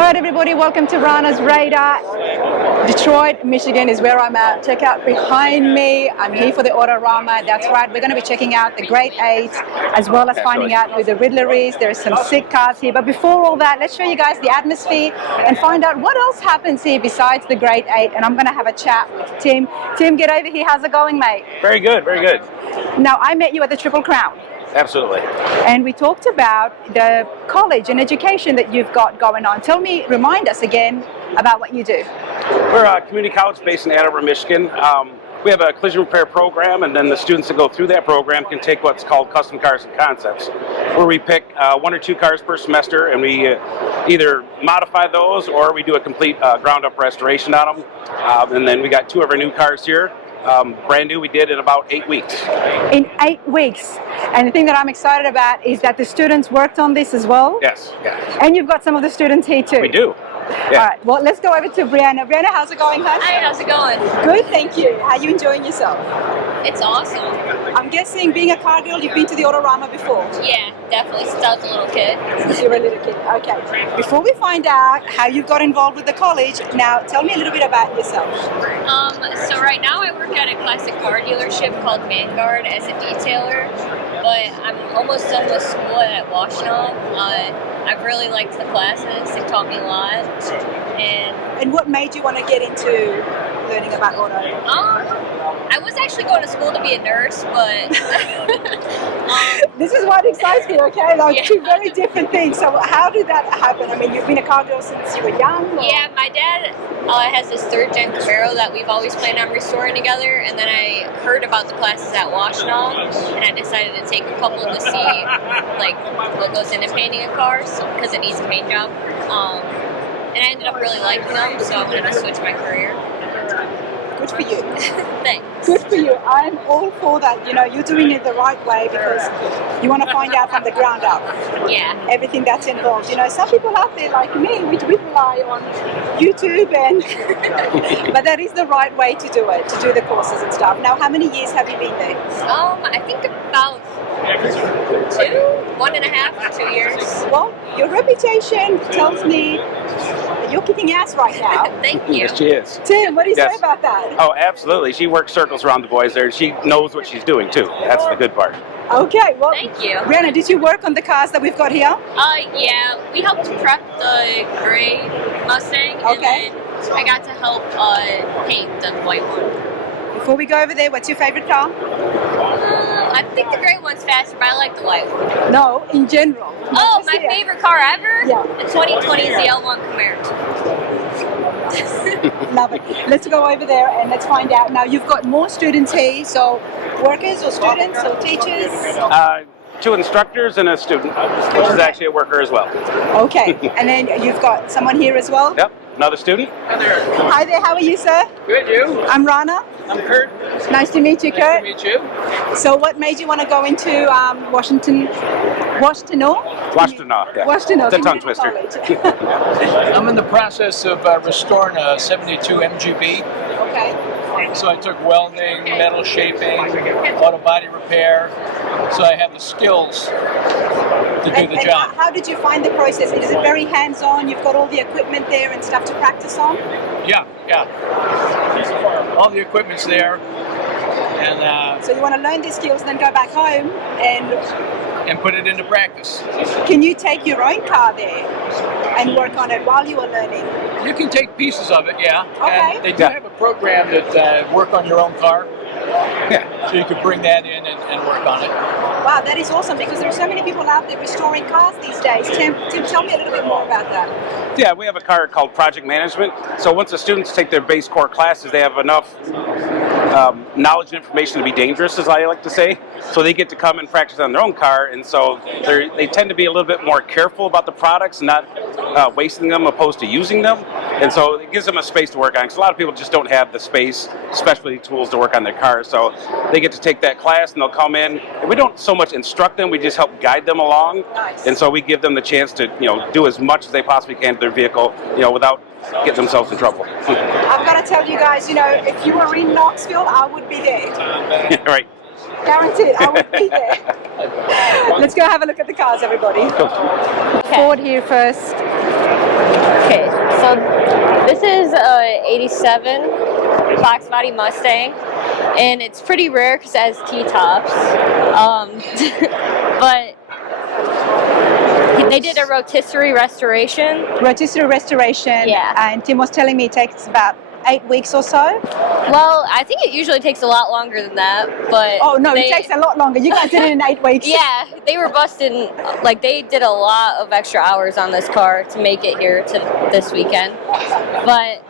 All right, everybody, welcome to Rana's Radar. Detroit, Michigan is where I'm at. Check out behind me. I'm here for the Autorama. That's right, we're going to be checking out the Grade 8 as well as finding out who the Riddler is. There's some sick cars here. But before all that, let's show you guys the atmosphere and find out what else happens here besides the Grade 8. And I'm going to have a chat with Tim. Tim, get over here. How's it going, mate? Very good, very good. Now, I met you at the Triple Crown. Absolutely. And we talked about the college and education that you've got going on. Remind us again about what you do. We're a community college based in Ann Arbor, Michigan. We have a collision repair program, and then the students that go through that program can take what's called custom cars and concepts, where we pick 1 or 2 cars per semester, and we either modify those or we do a complete ground-up restoration on them. And then we got 2 of our new cars here. Brand new, we did in about 8 weeks. In 8 weeks. And the thing that I'm excited about is that the students worked on this as well. Yes, yes. And you've got some of the students here too. We do. Yeah. All right, well, let's go over to Brianna. Brianna, how's it going, hon? Hi, how's it going? Good, thank you. How are you enjoying yourself? It's awesome. I'm guessing, being a car girl, you've been to the Autorama before? Yeah, definitely, since I was a little kid. Since you were a little kid, okay. Before we find out how you got involved with the college, now tell me a little bit about yourself. So right now I work at a classic car dealership called Vanguard as a detailer, but I'm almost done with school at Washtenaw. I've really liked the classes. They taught me a lot. And what made you want to get into learning about auto? I was actually going to school to be a nurse, but this is what excites me, okay? Like 2 very different things. So how did that happen? I mean, you've been a car girl since you were young? Or? Yeah, my dad has this 3rd-gen Camaro that we've always planned on restoring together, and then I heard about the classes at Washtenaw, and I decided to take a couple to see like what goes into painting a car, because it needs a paint job. And I ended up really liking them, so I wanted to switch my career. Good for you. Thanks. Good for you. I'm all for that. You know, you're doing it the right way because you want to find out from the ground up. Yeah. Everything that's involved. You know, some people out there like me, we rely on YouTube, and but that is the right way to do it, to do the courses and stuff. Now, how many years have you been there? I think about 1.5 to 2 years. Well, your reputation tells me that you're kicking ass right now. Thank you. Yes, she is. Tim, what do you say about that? Oh, absolutely. She works circles around the boys there, and she knows what she's doing, too. That's the good part. Okay, well, thank you. Brianna, did you work on the cars that we've got here? Yeah, we helped prep the gray Mustang, and then I got to help paint the white one. Before we go over there, what's your favorite car? I think the gray one's faster, but I like the white one. No, in general. Oh, my favorite car ever? Yeah. The 2020 ZL1 Camaro. Love it. Let's go over there and let's find out. Now, you've got more students here, so workers or students or teachers? 2 instructors and a student, which is actually a worker as well. Okay, and then you've got someone here as well? Yep, another student. Hi there. Hi there, how are you, sir? Good, you? I'm Rana. I'm Kurt. Nice to meet you, Kurt. Nice to meet you. So what made you want to go into Washtenaw? Washtenaw, yeah. Washtenaw. It's a tongue twister. I'm in the process of restoring a 72 MGB. Okay. So I took welding, metal shaping, auto body repair. So I have the skills to do the job. How did you find the process? Is it very hands-on? You've got all the equipment there and stuff to practice on? Yeah. All the equipment's there. And so you want to learn these skills, then go back home and put it into practice. Can you take your own car there and work on it while you are learning? You can take pieces of it, yeah. Okay. And they do have a program that work on your own car. Yeah. So you could bring that in and work on it. Wow, that is awesome because there are so many people out there restoring cars these days. Tim, tell me a little bit more about that. Yeah, we have a car called Project Management. So once the students take their base core classes, they have enough knowledge and information to be dangerous, as I like to say. So they get to come and practice on their own car, and so they tend to be a little bit more careful about the products, not wasting them opposed to using them. And so it gives them a space to work on, because a lot of people just don't have the space, especially tools to work on their cars. So they get to take that class, and they'll come in. And we don't so much instruct them, we just help guide them along. Nice. And so we give them the chance to do as much as they possibly can to their vehicle, without getting themselves in trouble. I've got to tell you guys, if you were in Knoxville, I would be there. Right. Guaranteed, I would be there. Let's go have a look at the cars, everybody. Ford here first. Okay, is a 87 box body Mustang, and it's pretty rare because it has T-tops. But they did a rotisserie restoration. Rotisserie restoration. Yeah. And Tim was telling me it takes about 8 weeks or so. Well, I think it usually takes a lot longer than that, but Oh no, it takes a lot longer. You guys did it in 8 weeks. Yeah, they were busting, like they did a lot of extra hours on this car to make it here to this weekend. But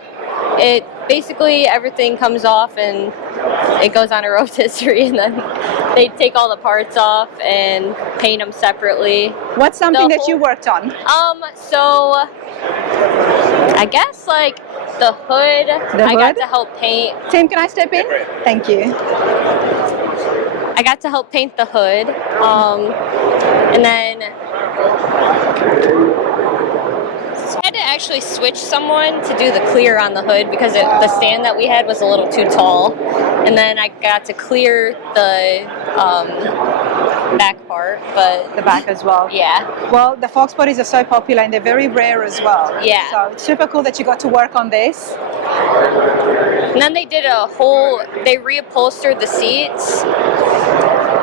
it basically, everything comes off and it goes on a rotisserie, and then they take all the parts off and paint them separately. What's something that you worked on? So I guess like the hood, I got to help paint. Tim, can I step in? Thank you. I got to help paint the hood, and then I had to actually switch someone to do the clear on the hood because the stand that we had was a little too tall, and then I got to clear the back part, but the back as well. Yeah. Well, the Fox bodies are so popular and they're very rare as well. Yeah. So it's super cool that you got to work on this. And then they did they reupholstered the seats.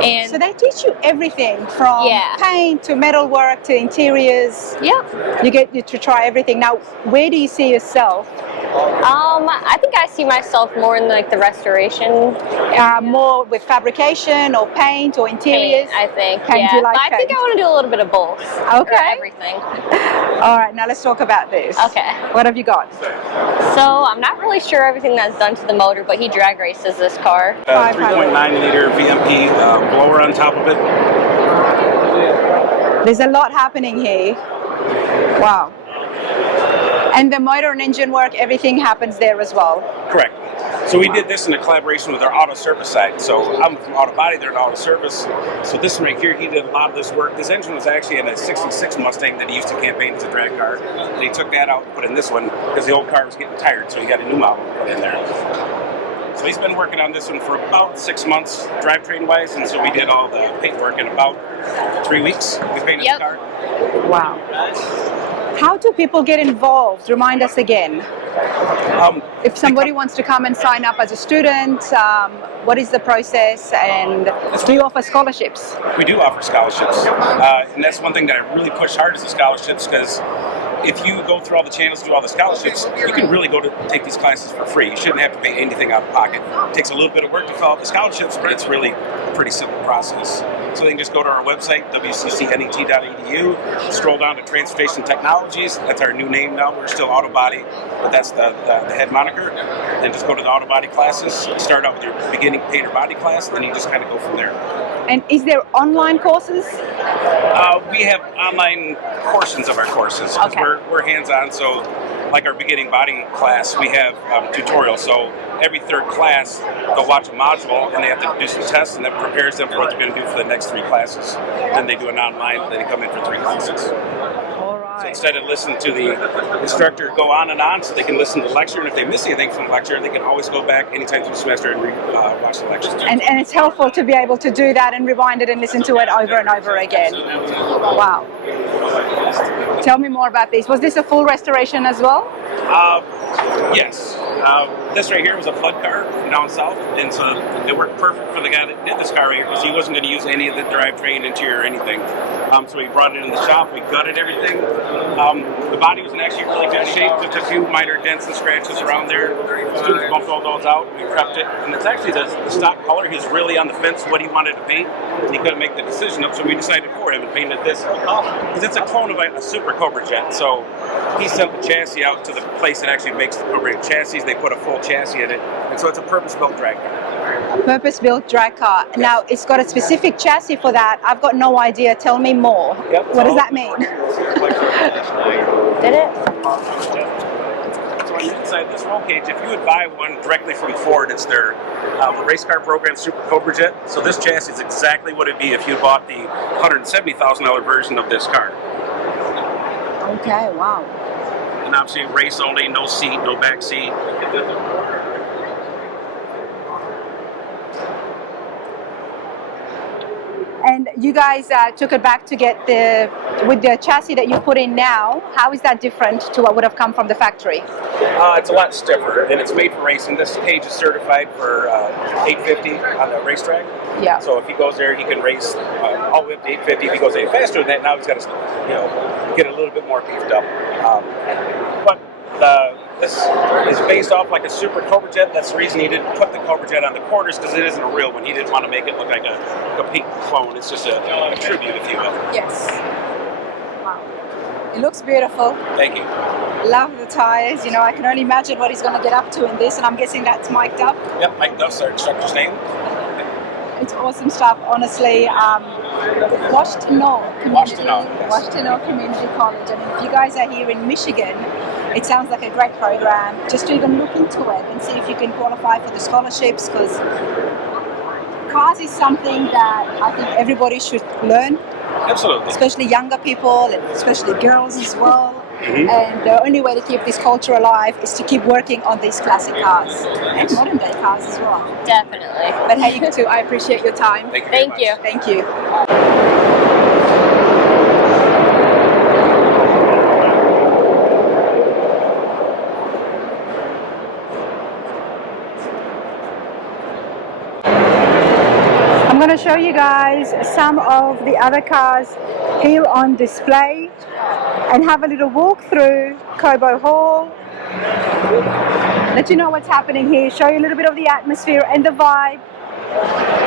And so they teach you everything from paint to metal work to interiors. Yep. You get to try everything. Now, where do you see yourself? I think I see myself more in like the restoration. More with fabrication or paint or interiors? Paint, I think. Paint, you like but I think I want to do a little bit of both. Okay. Or everything. All right, now let's talk about this. Okay. What have you got? So I'm not really sure everything that's done to the motor, but he drag races this car. 3.9 liter VMP blower on top of it. There's a lot happening here. Wow. And the motor and engine work, everything happens there as well. Correct. So we did this in a collaboration with our auto service side. So I'm from Auto Body, they're in auto service. So this one right here, he did a lot of this work. This engine was actually in a 66 Mustang that he used to campaign as a drag car. And he took that out and put in this one because the old car was getting tired, so he got a new model put in there. So he's been working on this one for about 6 months, drivetrain-wise, and so we did all the paint work in about 3 weeks. We painted the car. Wow. How do people get involved? Remind us again. If somebody wants to come and sign up as a student, what is the process, and do you offer scholarships? We do offer scholarships, and that's one thing that I really push hard is the scholarships, because if you go through all the channels, do all the scholarships, you can really go to take these classes for free. You shouldn't have to pay anything out of pocket. It takes a little bit of work to fill out the scholarships, but it's really a pretty simple process. So they can just go to our website, wccnet.edu, scroll down to Transportation Technologies. That's our new name now. We're still Auto Body, but that's the head moniker. Then just go to the Auto Body classes, start out with your beginning painter body class, and then you just kind of go from there. And is there online courses? We have online portions of our courses. Okay. We're hands-on, so like our beginning body class, we have tutorials. So every third class, they'll watch a module and they have to do some tests, and that prepares them for what they're going to do for the next 3 classes. Then they do an online, then they come in for 3 classes. So instead of listening to the instructor go on and on, so they can listen to the lecture, and if they miss anything from the lecture, they can always go back anytime through the semester and watch the lectures. And it's helpful to be able to do that and rewind it and listen to it over and over again. Wow. Tell me more about this. Was this a full restoration as well? Yes. This right here was a flood car from down south, and so it worked perfect for the guy that did this car right here, because he wasn't going to use any of the drivetrain, interior, or anything. So we brought it in the shop, we gutted everything. The body was in actually really good shape, just a few minor dents and scratches around there. Students bumped all those out, we prepped it, and it's actually the stock color. He's really on the fence what he wanted to paint, and he couldn't make the decision up, so we decided for him and painted this. Because it's a clone of a Super Cobra Jet, so he sent the chassis out to the place that actually makes the Cobra chassis. They put a full chassis in it, and so it's a purpose-built drag car. Purpose-built drag car. Now, it's got a specific chassis for that. I've got no idea. Tell me more. Yep. What does that mean? Did it? So on the inside this roll cage, if you would buy one directly from Ford, it's their race car program Super Cobra Jet. So this chassis is exactly what it'd be if you bought the $170,000 version of this car. Okay, wow. And obviously race only, no seat, no back seat. And you guys took it back to get with the chassis that you put in now. How is that different to what would have come from the factory? It's a lot stiffer, and it's made for racing. This cage is certified for 850 on the racetrack. Yeah. So if he goes there, he can race all the way up to 850. If he goes any faster than that, now he's got to, get a little bit more beefed up. But this is based off like a super Cobra Jet. That's the reason he didn't put the Cobra Jet on the quarters, because it isn't a real one. He didn't want to make it look like a complete clone. It's just a tribute, if you will. Yes. Wow. It looks beautiful. Thank you. Love the tires. I can only imagine what he's going to get up to in this, and I'm guessing that's mic'd up. Yep, Mike Duff's our instructor's name. It's awesome stuff, honestly. Washtenaw Community College. I mean, if you guys are here in Michigan, it sounds like a great program. Just to even look into it and see if you can qualify for the scholarships, because cars is something that I think everybody should learn. Absolutely. Especially younger people, and especially girls as well. Mm-hmm. And the only way to keep this culture alive is to keep working on these classic cars and modern day cars as well. Definitely. But hey, you too, I appreciate your time. Thank you. Thank you. I'm going to show you guys some of the other cars here on display and have a little walk through Cobo Hall. Let you know what's happening here, show you a little bit of the atmosphere and the vibe.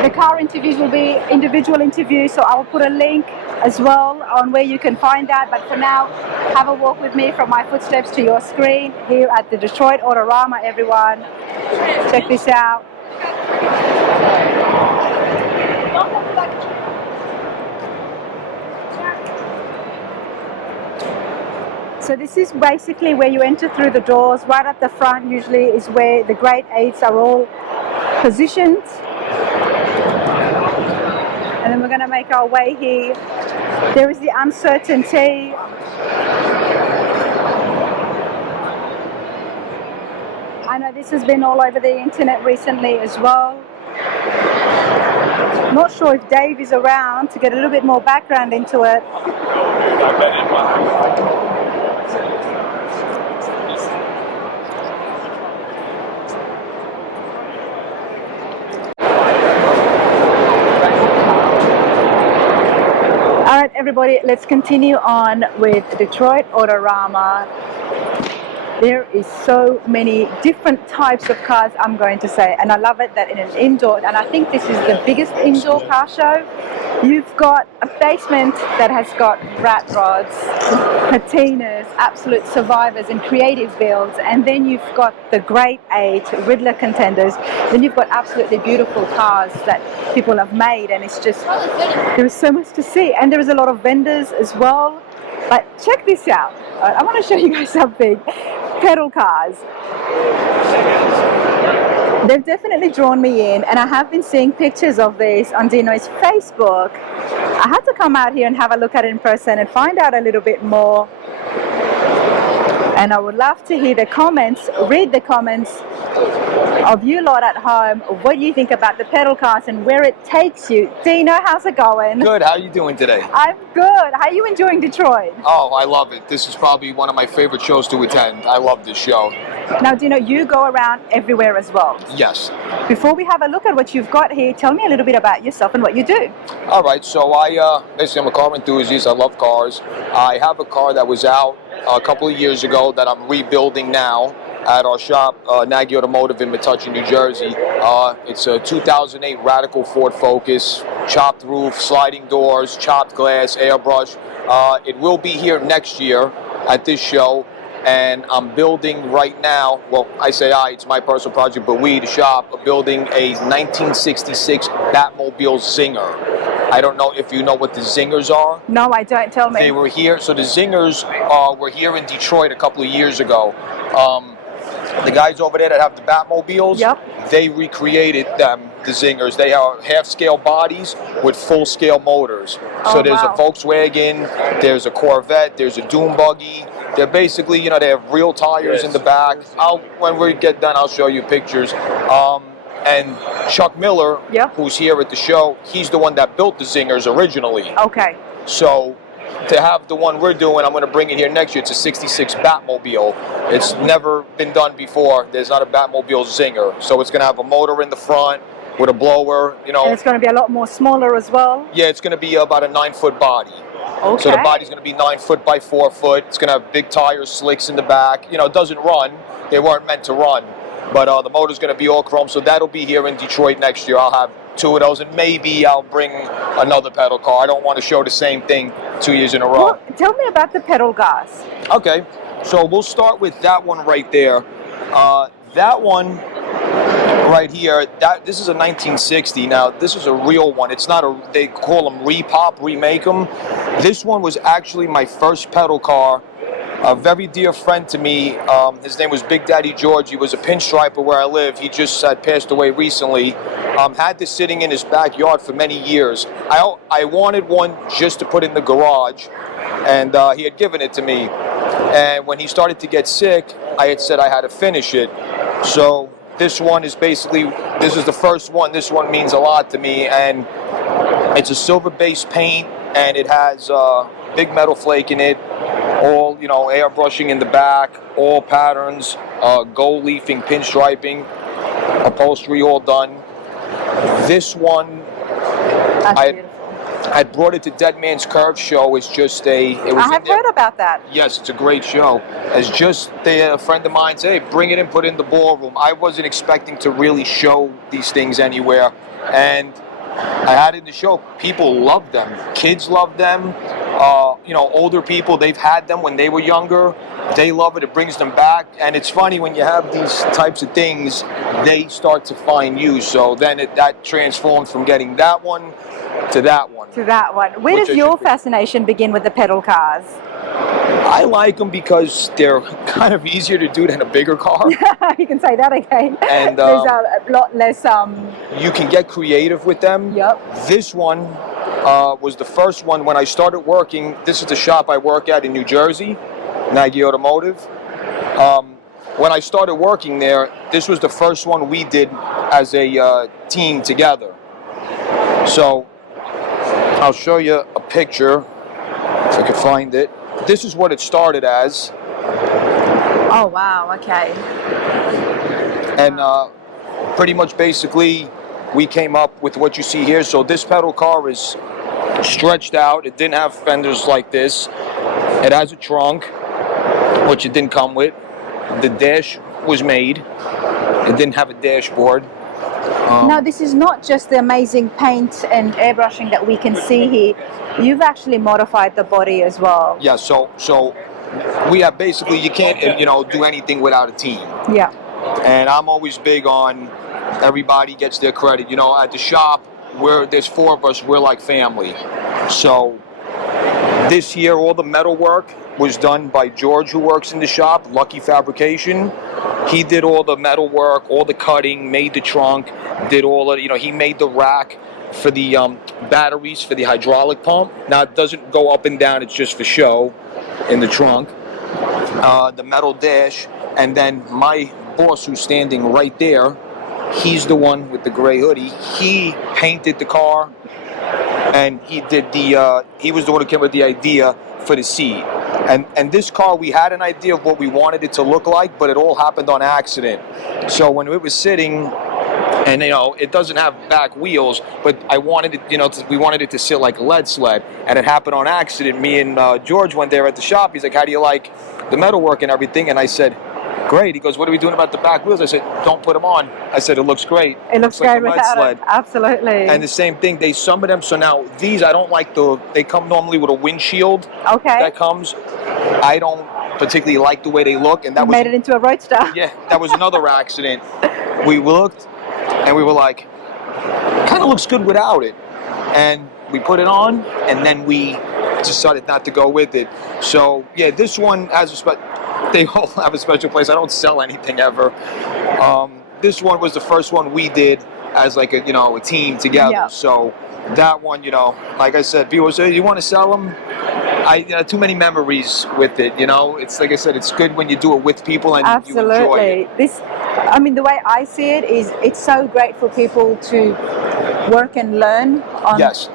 The car interviews will be individual interviews, so I will put a link as well on where you can find that. But for now, have a walk with me from my footsteps to your screen here at the Detroit Autorama, everyone. Check this out. So this is basically where you enter through the doors. Right at the front usually is where the grade 8s are all positioned. And then we're going to make our way here. There is the uncertainty. I know this has been all over the internet recently as well. Not sure if Dave is around to get a little bit more background into it. All right, everybody, let's continue on with Detroit Autorama. There is so many different types of cars, I'm going to say, and I love it that in an indoor, and I think this is the biggest indoor car show. You've got a basement that has got rat rods, patinas, absolute survivors and creative builds, and then you've got the Great 8 Riddler contenders. Then you've got absolutely beautiful cars that people have made, and it's just, there is so much to see, and there is a lot of vendors as well. But check this out. I want to show you guys something. Pedal cars. They've definitely drawn me in, and I have been seeing pictures of this on Dino's Facebook. I had to come out here and have a look at it in person and find out a little bit more. And I would love to hear the comments, read the comments of you lot at home. What do you think about the pedal cars and where it takes you? Dino, how's it going? Good. How are you doing today? I'm good. How are you enjoying Detroit? Oh, I love it. This is probably one of my favorite shows to attend. I love this show. Now, Dino, you go around everywhere as well. Yes. Before we have a look at what you've got here, tell me a little bit about yourself and what you do. All right. So basically I'm a car enthusiast. I love cars. I have a car that was out a couple of years ago that I'm rebuilding now at our shop, Nagy Automotive in Metuchen, New Jersey. It's a 2008 Radical Ford Focus, chopped roof, sliding doors, chopped glass, airbrush. It will be here next year at this show, and I'm building right now, well, I say it's my personal project, but we, the shop, are building a 1966 Batmobile Zinger. I don't know if you know what the Zingers are. No, I don't. Tell me. They were here. So the Zingers were here in Detroit a couple of years ago. The guys over there that have the Batmobiles, yep, they recreated them, the Zingers. They are half-scale bodies with full-scale motors. So there's a Volkswagen, there's a Corvette, there's a Dune buggy. They're basically, they have real tires in the back. When we get done, I'll show you pictures. And Chuck Miller, Yeah. who's here at the show, he's the one that built the Zingers originally. Okay. So to have the one we're doing, I'm going to bring it here next year. It's a 66 Batmobile. It's never been done before. There's not a Batmobile Zinger. So it's going to have a motor in the front with a blower, you know. And it's going to be a lot more smaller as well. Yeah, it's going to be about a 9-foot body. Okay. So the body's going to be 9 foot by 4 foot. It's going to have big tires, slicks in the back. You know, it doesn't run. They weren't meant to run. But the motor's going to be all chrome. So that'll be here in Detroit next year. I'll have 2 of those, and maybe I'll bring another pedal car. I don't want to show the same thing 2 years in a row. Well, tell me about the pedal gas. Okay, so we'll start with that one right there. That one right here, this is a 1960. Now, this is a real one. It's not a, they call them repop, remake them. This one was actually my first pedal car. A very dear friend to me, his name was Big Daddy George. He was a pinstriper where I live. He just had passed away recently. Had this sitting in his backyard for many years. I wanted one just to put in the garage, and he had given it to me. And when he started to get sick, I had said I had to finish it. So this one is basically, this is the first one. This one means a lot to me, and it's a silver-based paint, and it has big metal flake in it. All, you know, airbrushing in the back, all patterns, gold leafing, pinstriping, upholstery all done. This one, I brought it to Dead Man's Curve show. It's just a, it was I have heard about that. Yes, it's a great show. As just a friend of mine said, hey, bring it in, put it in the ballroom. I wasn't expecting to really show these things anywhere. And I had it in the show. People love them. Kids love them. You know, older people, they've had them when they were younger. They love it. It brings them back. And it's funny when you have these types of things, they start to find you. So then that transformed from getting that one to that one. To that one. Where does your fascination begin with the pedal cars? I like them because they're kind of easier to do than a bigger car. You can say that again. And there's a lot less. You can get creative with them. Yep. This one was the first one when I started working. This is the shop I work at in New Jersey, Nagy Automotive. When I started working there, this was the first one we did as a team together. So I'll show you a picture if I can find it. This is what it started as. Oh wow, okay. And pretty much basically we came up with what you see here. So this pedal car is stretched out. It didn't have fenders like this. It has a trunk, which it didn't come with. The dash was made. It didn't have a dashboard. Now this is not just the amazing paint and airbrushing that we can see here. You've actually modified the body as well. Yeah, so we have basically, you can't, you know, do anything without a team. Yeah. And I'm always big on everybody gets their credit. You know, at the shop, there's 4 of us, we're like family. So this year, all the metal work was done by George, who works in the shop, Lucky Fabrication. He did all the metal work, all the cutting, made the trunk, did all of, you know, he made the rack for the batteries for the hydraulic pump. Now it doesn't go up and down, it's just for show in the trunk. The metal dash, and then my boss, who's standing right there, he's the one with the gray hoodie. He painted the car, and he did the he was the one who came up with the idea for the seat. And this car, we had an idea of what we wanted it to look like, but it all happened on accident. So when it was sitting, and you know, it doesn't have back wheels, but I wanted it, you know, we wanted it to sit like a lead sled, and it happened on accident. Me and George went there at the shop. He's like, how do you like the metalwork and everything? And I said, great. He goes, what are we doing about the back wheels? I said, don't put them on. I said, it looks great. It looks like great without it. Absolutely. And the same thing, some of them, so now these, I don't like they come normally with a windshield. Okay. That comes. I don't particularly like the way they look. And that made it into a roadster. Yeah, that was another accident. We looked and we were like, kind of looks good without it. And we put it on, and then we decided not to go with it. So yeah, this one has they all have a special place. I don't sell anything ever. This one was the first one we did as like a, you know, a team together. Yeah. So that one, you know, like I said, people say, you want to sell them? Too many memories with it, you know. It's like I said, it's good when you do it with people and you enjoy it. I mean, the way I see it is it's so great for people to work and learn on. Yes.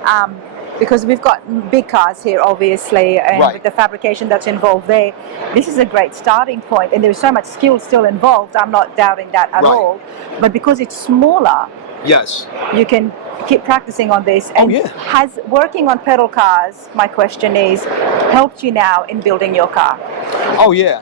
Because we've got big cars here, obviously, and Right. with the fabrication that's involved there, this is a great starting point. And there's so much skill still involved. I'm not doubting that at Right. all. But because it's smaller, Yes. you can keep practicing on this. And yeah. has working on pedal cars, my question is, helped you now in building your car? Oh yeah.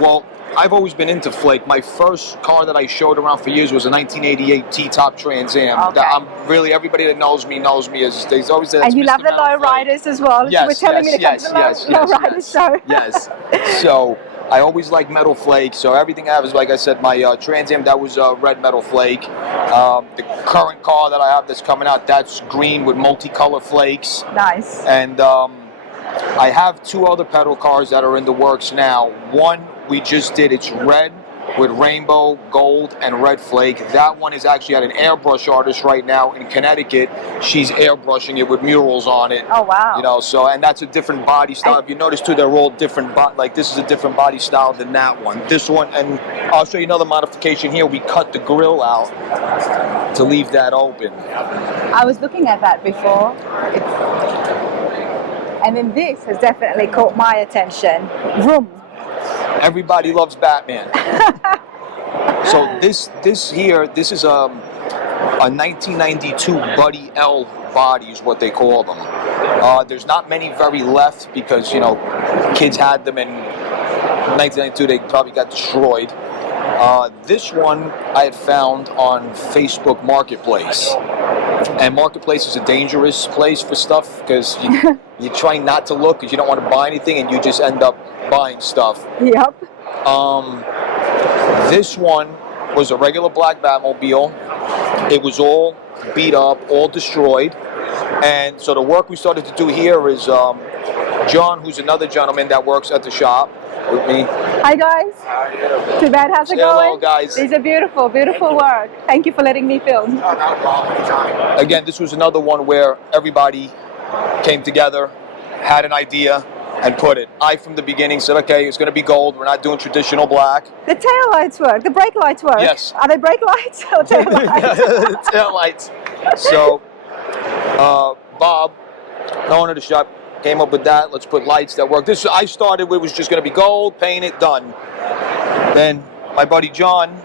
Well, I've always been into flake. My first car that I showed around for years was a 1988 T-top Trans Am. Okay. That I'm really, everybody that knows me as they always say. And you Mr. love the Metal low Flake. riders as well. Yes, You were telling me to come to the low riders show. Yes. So I always like metal flake. So everything I have is, like I said, my Trans Am, that was red metal flake. The current car that I have that's coming out, that's green with multicolor flakes. Nice. And I have two other pedal cars that are in the works now. One we just did, it's red with rainbow, gold, and red flake. That one is actually at an airbrush artist right now in Connecticut. She's airbrushing it with murals on it. Oh, wow. You know, so, and that's a different body style. If you notice too, they're all different, like this is a different body style than that one. This one, and I'll show you another modification here. We cut the grill out to leave that open. I was looking at that before. And then this has definitely caught my attention. Vroom. Everybody loves Batman. So this is a 1992 Buddy L body is what they call them. There's not many very left because, you know, kids had them in 1992. They probably got destroyed. This one I had found on Facebook Marketplace. And Marketplace is a dangerous place for stuff because you try not to look because you don't want to buy anything and you just end up buying stuff. Yep. This one was a regular black Batmobile. It was all beat up, all destroyed. And so the work we started to do here is John, who's another gentleman that works at the shop with me. Hi guys. Too bad, how's it going? Hello guys. These are beautiful, beautiful work. Thank you for letting me film. Again, this was another one where everybody came together, had an idea, and put it. I, from the beginning, said, okay, it's going to be gold. We're not doing traditional black. The tail lights work, the brake lights work. Yes. Are they brake lights or tail lights? Tail lights. So, Bob, the owner of the shop, came up with that. Let's put lights that work. This I started with was just going to be gold, painted, done. Then my buddy John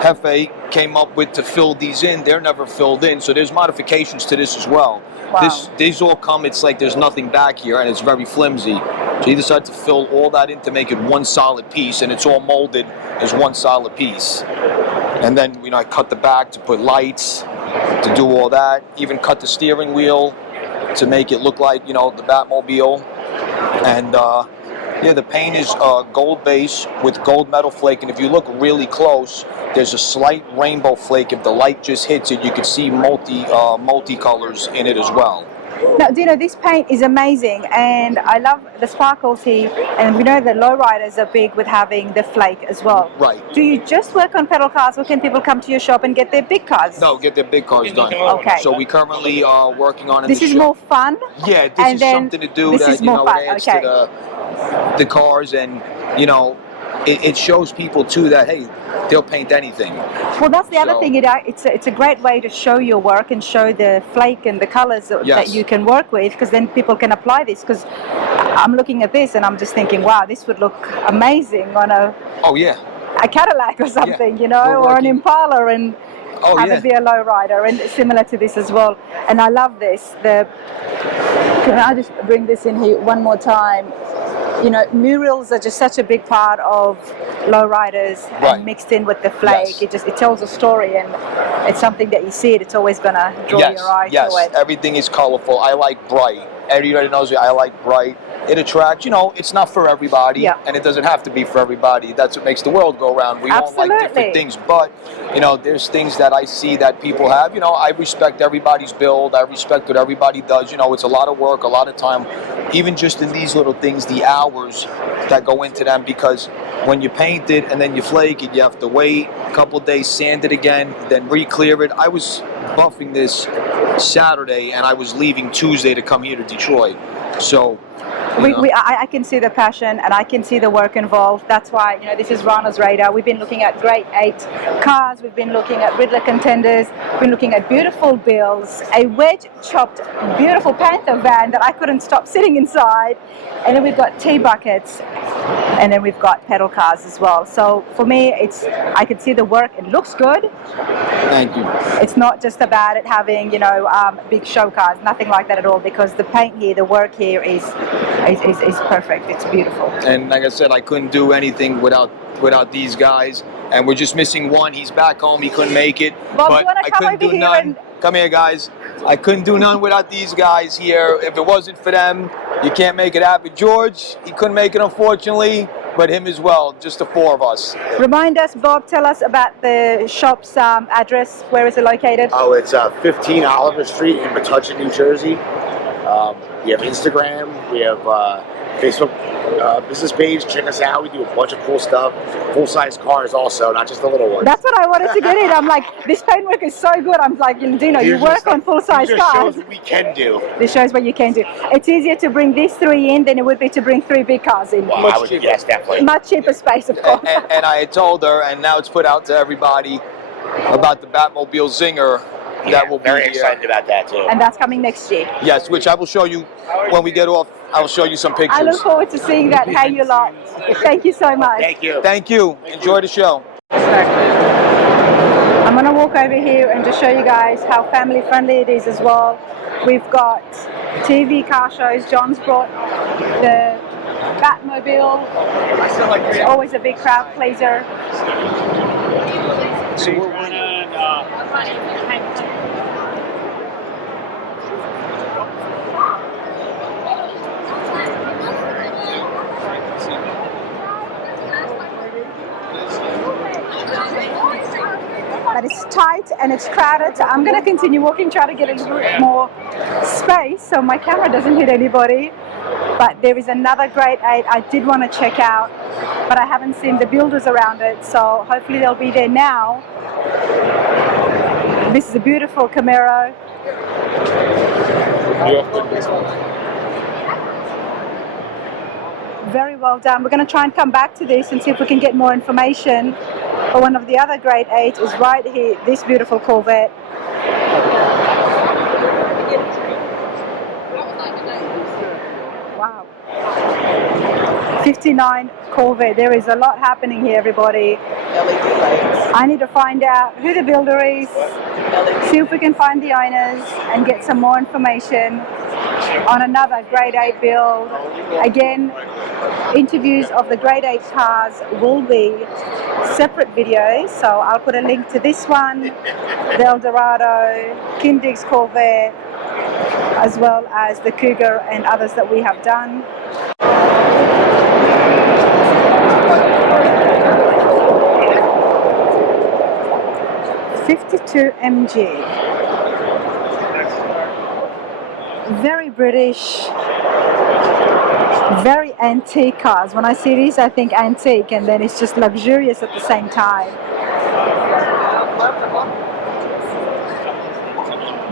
Hefe came up with to fill these in. They're never filled in, so there's modifications to this as well. Wow. These all come, it's like there's nothing back here and it's very flimsy. So he decided to fill all that in to make it one solid piece, and it's all molded as one solid piece. And then, you know, I cut the back to put lights, to do all that. Even cut the steering wheel to make it look like, you know, the Batmobile. And yeah, the paint is gold base with gold metal flake, and if you look really close, there's a slight rainbow flake. If the light just hits it, you can see multi-colors in it as well. Now, Dino, this paint is amazing, and I love the sparkles here, and we know that lowriders are big with having the flake as well. Right. Do you just work on pedal cars, or can people come to your shop and get their big cars? No, get their big cars done. Okay. So we currently are working on it. This is more fun? Yeah, this and is then something to do this that, is you more know, fun. it adds Okay. to the cars, and, you know, it shows people too that, hey, they'll paint anything. Well, that's the other So- thing. It's a great way to show your work and show the flake and the colors that Yes. you can work with, because then people can apply this. Because I'm looking at this and I'm just thinking, wow, this would look amazing on a Oh, yeah. Cadillac or something, you We're know, or an working- Impala, and Oh, have yeah. it be a lowrider, and similar to this as well. And I love this. Can I just bring this in here one more time? You know, murals are just such a big part of lowriders, Right. and mixed in with the flake, Yes. it tells a story, and it's something that you see it, it's always gonna draw Yes, your eye yes. to it. Everything is colorful. I like bright. Everybody knows me. I like bright. It attracts, you know, it's not for everybody, Yeah. and it doesn't have to be for everybody. That's what makes the world go round. We all like Absolutely. different things, but, you know, there's things that I see that people have. You know, I respect everybody's build. I respect what everybody does. You know, it's a lot of work, a lot of time, even just in these little things, the hours that go into them, because when you paint it and then you flake it, you have to wait a couple days, sand it again, then re-clear it. I was buffing this Saturday, and I was leaving Tuesday to come here to Detroit. So I can see the passion and I can see the work involved. That's why, this is Rana's radar. We've been looking at grade 8 cars. We've been looking at Riddler contenders. We've been looking at beautiful bills, a wedge-chopped, beautiful Panther van that I couldn't stop sitting inside. And then we've got T-buckets. And then we've got pedal cars as well. So for me, I can see the work. It looks good. Thank you. It's not just about it having, big show cars. Nothing like that at all. Because the paint here, the work here is perfect. It's beautiful. And like I said, I couldn't do anything without these guys. And we're just missing one. He's back home. He couldn't make it. Bob, but you want to I come couldn't over do here none. Come here, guys. I couldn't do none without these guys here. If it wasn't for them, you can't make it happen. George, he couldn't make it, unfortunately, but him as well. Just the 4 of us. Remind us, Bob, tell us about the shop's address. Where is it located? Oh, it's 15 Oliver Street in Metuchen, New Jersey. We have Instagram. We have Facebook business page. Check us out. We do a bunch of cool stuff. Full-size cars also, not just the little ones. That's what I wanted to get in. I'm like, this paintwork is so good. I'm like, Dino, you work on full-size It cars. shows what we can do. This shows what you can do. It's easier to bring these 3 in than it would be to bring 3 big cars in. Well, I would, yes, definitely. Much cheaper space, of course. And I had told her, and now it's put out to everybody, about the Batmobile Zinger. That will be very excited about that too. And that's coming next year. Yes, which I will show you when we get off. I'll show you some pictures. I look forward to seeing that. Hey, you lot. Thank you so much. Thank you. Thank you. Enjoy the show. I'm going to walk over here and just show you guys how family friendly it is as well. We've got TV car shows. John's brought the Batmobile. It's always a big crowd pleaser. So we're running. But it's tight and it's crowded, so I'm going to continue walking, try to get a little bit more space so my camera doesn't hit anybody. But there is another grade 8 I did want to check out, but I haven't seen the builders around it, so hopefully they'll be there now. This is a beautiful Camaro. Very well done. We're going to try and come back to this and see if we can get more information. But one of the other grade 8 is right here, this beautiful Corvette. Wow. 59 Corvette. There is a lot happening here, everybody. I need to find out who the builder is, see if we can find the owners and get some more information on another grade 8 build. Again, interviews of the grade 8 cars will be separate videos, so I'll put a link to this one, the Eldorado, Kindig's Corvette, as well as the Cougar and others that we have done. '52 MG. Very British, very antique cars. When I see these, I think antique, and then it's just luxurious at the same time.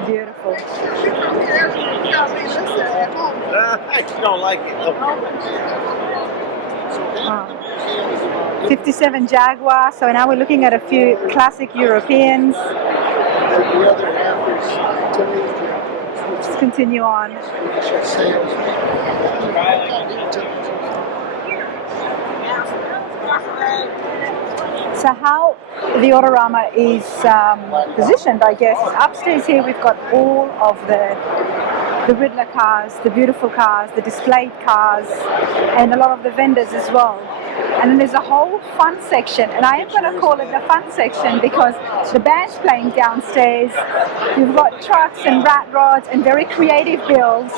Beautiful. I don't like it. 57 Jaguar, so now we're looking at a few classic Europeans. Let's continue on. So how the Autorama is positioned, I guess, is upstairs here we've got all of the Riddler cars, the beautiful cars, the displayed cars, and a lot of the vendors as well. And then there's a whole fun section, and I am going to call it the fun section because the band's playing downstairs. You've got trucks and rat rods and very creative builds,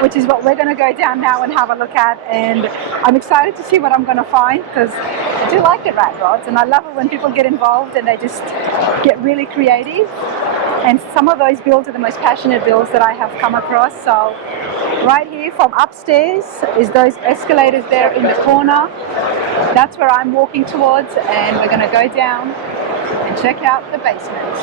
which is what we're going to go down now and have a look at. And I'm excited to see what I'm going to find because I do like the rat rods, and I love it when people get involved and they just get really creative. And some of those builds are the most passionate builds that I have come across. So right here from upstairs is those escalators there in the corner. That's where I'm walking towards, and we're going to go down and check out the basement.